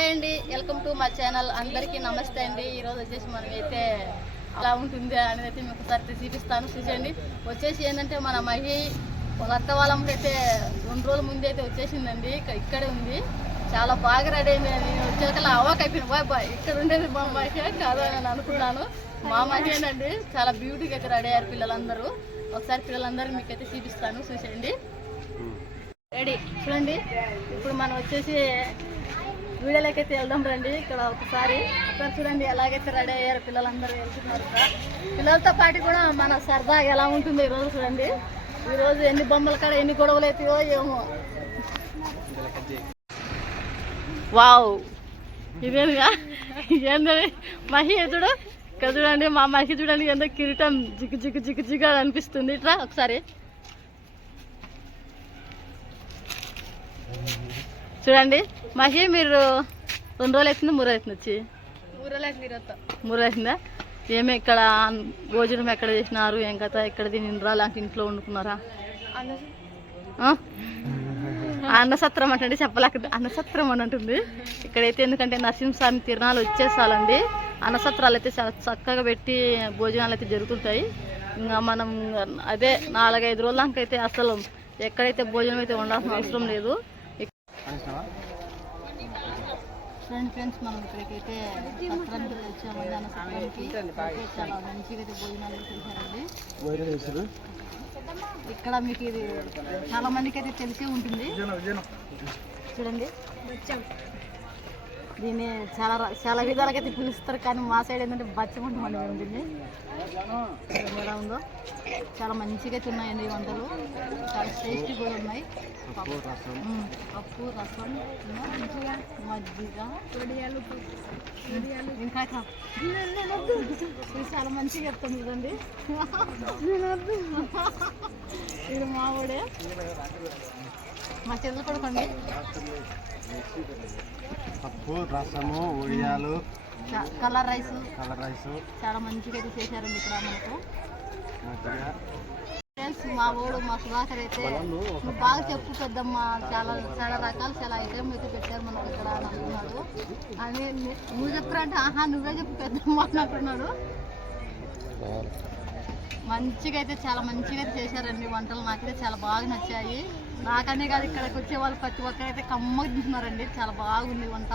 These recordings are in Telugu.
హాయ్ అండి వెల్కమ్ టు మా ఛానల్. అందరికీ నమస్తే అండి. ఈరోజు వచ్చేసి మనం అయితే అలా ఉంటుంది అనేది అయితే మీకు ఒకసారి చూపిస్తాను. చూసేయండి. వచ్చేసి ఏంటంటే మన మహి వాళ్ళ అక్క వాళ్ళమ్మకి అయితే రెండు రోజుల ముందే అయితే వచ్చేసిందండి. ఇక్క- ఇక్కడే ఉంది. చాలా బాగా రెడీ అయింది. నేను వచ్చాక అవాక్ అయిపోయింది బాయ్ బాయ్ ఇక్కడ ఉండేది మా మహి కాదు? అని నేను అనుకున్నాను. మా మహేనండి చాలా బ్యూటీగా అయితే రెడీ అయ్యారు పిల్లలందరూ. ఒకసారి పిల్లలందరూ మీకైతే చూపిస్తాను. చూసేయండి. రెడీ చూడండి. ఇప్పుడు మనం వచ్చేసి వీడియోలోకి అయితే వెళ్దాం రండి. ఇక్కడ ఒకసారి ఒకసారి చూడండి ఎలాగైతే రెడీ అయ్యారు పిల్లలందరూ వెళ్తున్నారు పిల్లలతో పాటు కూడా మన సరదా ఎలా ఉంటుందో ఈరోజు చూడండి. ఈరోజు ఎన్ని బొమ్మల కాడ ఎన్ని గొడవలు అవుతాయో ఏమో. వావ్. ఇదేనుగా ఏందని మహి చూడు? ఇక్కడ చూడండి మా మహి చూడండి ఏందో కిరీటం జిగ్గు జిగ్గు జిగ్గు జిగ్గు అని అనిపిస్తుంది. ఇట్లా ఒకసారి. చూడండి. మహి మీరు రెండు రోజులు అవుతుంది మూడు రోజులు అవుతుంది వచ్చి. మూడు రోజులు అవుతుందా ఏమి ఇక్కడ భోజనం ఎక్కడ చేసినారు? ఏం కథ? ఎక్కడ తినిరా లాంటి ఇంట్లో వండుకున్నారా? ఆ? అన్నసత్రం అంటే చెప్పలేక అన్నసత్రం అని అంటుంది. ఇక్కడైతే ఎందుకంటే నరసింహస్వామి తిరణాలు వచ్చేసాలండి. అన్నసత్రాలు అయితే చాలా చక్కగా పెట్టి భోజనాలు అయితే జరుగుతుంటాయి. ఇంకా మనం అదే నాలుగైదు రోజుల దాకా అయితే అసలు ఎక్కడైతే భోజనం అయితే ఉండాల్సిన అవసరం లేదు. ఫ్రెండ్ ఫ్రెండ్స్ మనం ఇక్కడికైతే సత్రానికి వచ్చామండి అన్న సత్రానికి. అయితే చాలా మంచిగా అయితే భోజనాలు చేశారండి. ఇక్కడ మీకు ఇది చాలా మందికి అయితే తెలిసే ఉంటుంది. చూడండి. దీన్ని చాలా చాలా విధాలుగా అయితే పిలుస్తారు కానీ మా సైడ్ ఏంటంటే బచ్చమంటమండి మేము దీన్ని ఎలా ఉందో? చాలా మంచిగా అయితే ఉన్నాయండి ఈ వంటలు. చాలా టేస్టీ కూడా ఉన్నాయి. పప్పు పప్పు రసం ఇంకా మంచిగా మజ్జిగ. ఇంకా చాలా మంచిగా చెప్తాను చూడండి ఇది మా ఊడే మా చెల్లెలు కూడా కొండి పప్పు రసము ఉడియాలు. Colour rice. Colour rice. చాలా మంచిగా అయితే చేశారండి ఇక్కడ మనకు. ఫ్రెండ్స్ మా ఊడు మా సుధాకర్ అయితే నువ్వు బాగా చెప్పు పెద్దమ్మ చాలా చాలా రకాలు చాలా ఐటమ్ అయితే పెట్టారు మనకు ఇక్కడ అని అంటున్నాడు. అని నువ్వు చెప్పారంటే ఆహా నువ్వే చెప్పు పెద్దమ్మ అని అంటున్నాడు మంచిగా అయితే చాలా మంచిగా అయితే చేశారండి. వంటలు నాకైతే చాలా బాగా నచ్చాయి. నాకనే కాదు ఇక్కడికి వచ్చే వాళ్ళు ప్రతి ఒక్కరైతే కమ్మగా తింటున్నారండి. చాలా బాగుంది వంట.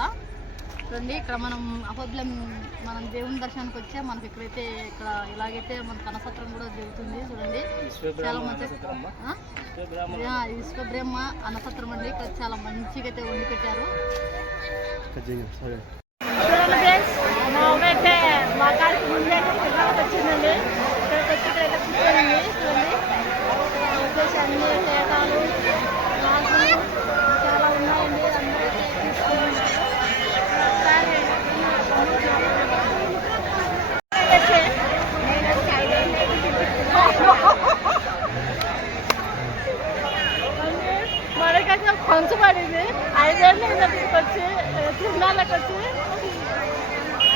చూడండి ఇక్కడ మనం అపబ్లం మనం దేవుని దర్శనానికి వచ్చే మనకి ఇక్కడైతే ఇక్కడ ఇలాగైతే మన కనసత్రం కూడా జరుగుతుంది. చూడండి చాలా మంచి ఆ? యా, విశ్వబ్రహ్మ అన్నసత్రం అండి. ఇక్కడ చాలా మంచిగా అయితే వండి పెట్టారు. మా అయితే కాడికి ముందే వచ్చిందండి. ఇక్కడికి వచ్చి ఇక్కడ కూర్చోండి చూడండి. వచ్చేసి అన్ని తేటాలు గ్లాసులు చాలా ఉన్నాయండి. అందరూ అయితే తీసుకున్నారు ఒకసారి మనకైతే కొంచెం పడింది. ఐదేళ్ళు ఇంటికి వచ్చి తిరునాళ్ళకి వచ్చి బాగా చేస్తుందండి కానీ మీకు కూడా అర్థమవుతుంది కామెడీ అంటే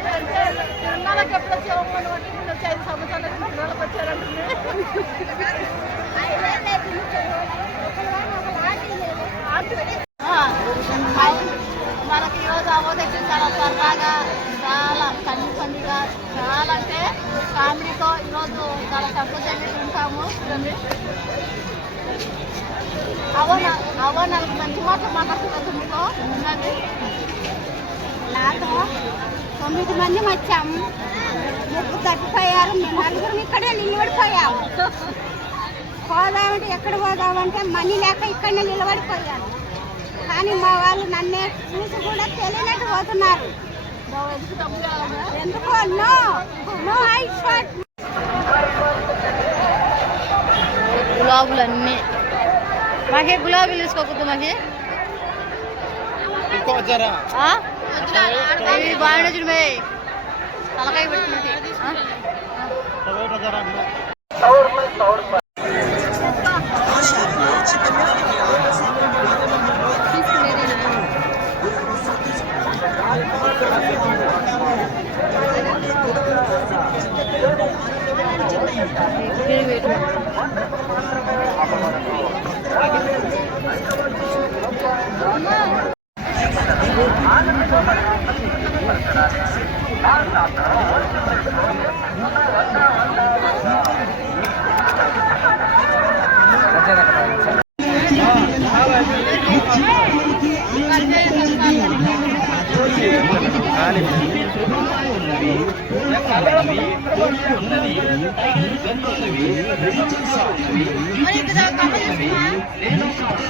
తిరునాళ్ళకి ఎప్పుడు వచ్చాము మనం అంటే ఇప్పుడు వచ్చి ఐదు సంవత్సరాల తిరునాళ్ళకి వచ్చారంటుంది ఆ, మనకి ఈరోజు అవ్వదైతే చాలా సరదాగా చాలా కన్ను పండుగ చాలా అంటే ఫ్యామిలీతో ఈరోజు చాలా సంతోషంగా ఉంటాము చూడండి అవన అవన నాకు మంచి మాట మాట్లాడుతున్నా నాతో తొమ్మిది మంది వచ్చాము ముగ్గురు తప్పిపోయారు మేము నలుగురు ఇక్కడే నిలబడిపోయాము పోదామంటే ఎక్కడ పోదామంటే మనీ లేక ఇక్కడనే నిలబడిపోయాను కానీ మా వాళ్ళు నన్నే చూసి కూడా తెలియనట్టు పోతున్నారు ఎందుకు ఎందుకో నో నో ఐ షాట్ గులాబులు అన్నీ మాకే గులాబీలు తీసుకోకూడదు మాకే? ఇవి బాగానే చూడు మే తలకాయ పెట్టుకుంటే.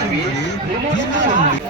మరి ఇక్కడ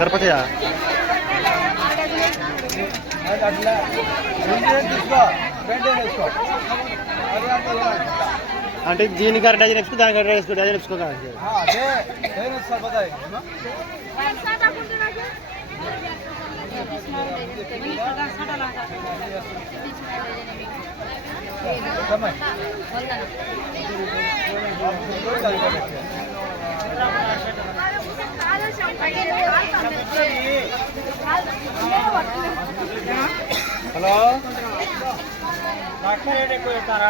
సరిపోతాయా అంటే దీనికి అర డజన్ వేసుకో దానికి అర డజన్ వేసుకో డజన్ వేసుకో హలో డాక్టర్ రేట్ ఎక్కువ చెప్తారు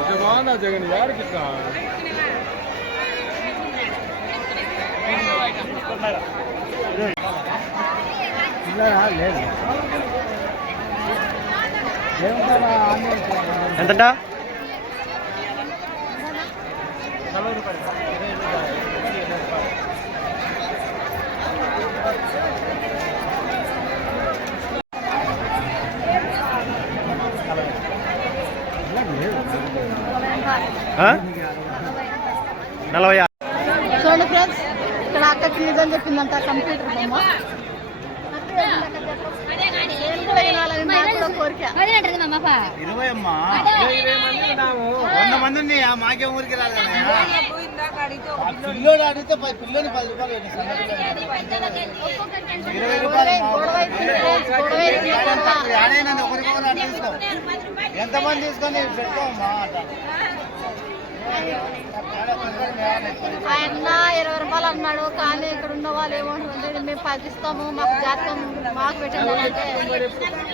ఆడపడి బాగుందా జగన్ యాడికి ఇట్లా ఎంతట నలభై చూడండి ఫ్రెండ్స్ ఇక్కడ అక్కకి నిజం చెప్పిందంట కంప్యూటర్ బొమ్మ వంద మంది ఆ మాకే ఊరికి రాదు పిల్లోడు అడిగితే పది పిల్లోని పది రూపాయలు. ఇరవై ఎంతమంది తీసుకొని పెట్టుకోమ్మా ఆయన ఇరవై రూపాయలు అన్నాడు కానీ ఇక్కడ ఉన్న వాళ్ళు ఏమంటారు మేము పదిస్తాము మాకు జాతకం మాకు పెట్టండి అని అంటే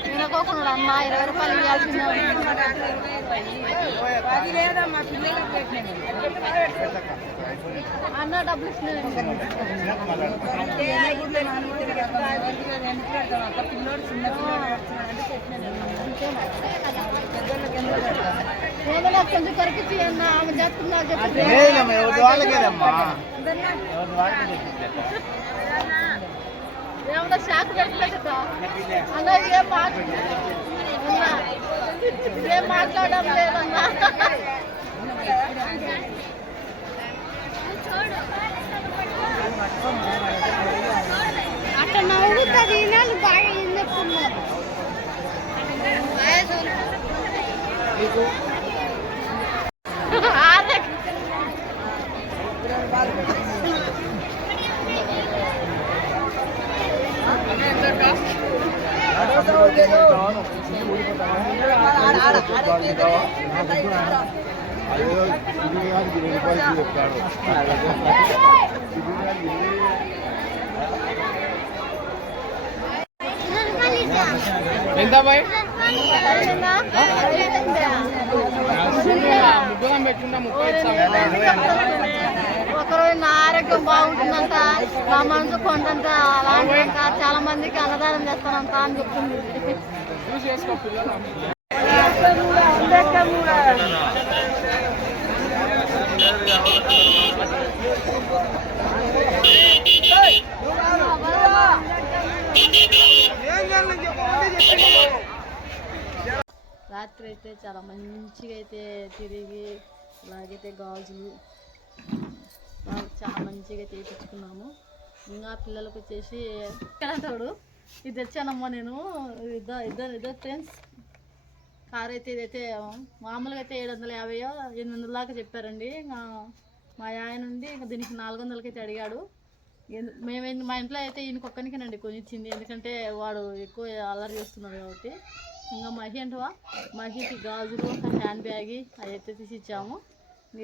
వినకోకుండా అన్న ఇరవై రూపాయలు ఇవ్వాల్సిందే అన్న డబ్బులు ఇస్తున్నాడు. పిల్లోడు చిన్న పిల్లోడు కొంచెం కరిపించి అన్న ఆమె ఎవరి వాళ్ళకేదమ్మా ఎవరి వాళ్ళకి ఏమన్నా షాక్ పెట్టలేదు అన్న ఏం ఏం మాట్లాడడం లేదన్నా ఎంత బాయ్? ముగ్గురం పెట్టుకుంటా ముప్పై ఒకరోజు నా ఆరోగ్యం బాగుంటుందంట నా మనసు కొండంత అలాంటి చాలా మందికి అన్నదానం చేస్తానంట అని చెప్తుంది రాత్రి అయితే చాలా మంచిగా అయితే తిరిగి అలాగైతే గాజులు చాలా మంచిగా చేయించుకున్నాము ఇంకా పిల్లలకు వచ్చేసి తోడు ఇది తెచ్చానమ్మా నేను. ఇద్దరు ఇద్దరు ఇద్దరు ఫ్రెండ్స్. కార్ అయితే ఇదైతే మామూలుగా అయితే ఏడు వందల యాభైయో ఎనిమిది వందల దాకా చెప్పారండి. ఇంకా మా ఆయన నుండి దీనికి నాలుగు వందలకి అయితే అడిగాడు. మేము మా ఇంట్లో అయితే ఈయనకి ఒక్కనికేనండి కొని ఇచ్చింది ఎందుకంటే వాడు ఎక్కువ అల్లరి చేస్తున్నాడు కాబట్టి. ఇంకా మహి అంటవా? మహికి గాజులు ఒక హ్యాండ్ బ్యాగ్ అవి అయితే తీసి ఇచ్చాము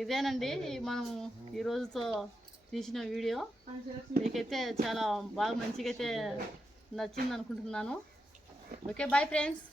ఇదేనండి మనం ఈ రోజుతో తీసిన వీడియో. మీకైతే చాలా బాగా మంచిగా అయితే నచ్చింది అనుకుంటున్నాను ఓకే బాయ్ ఫ్రెండ్స్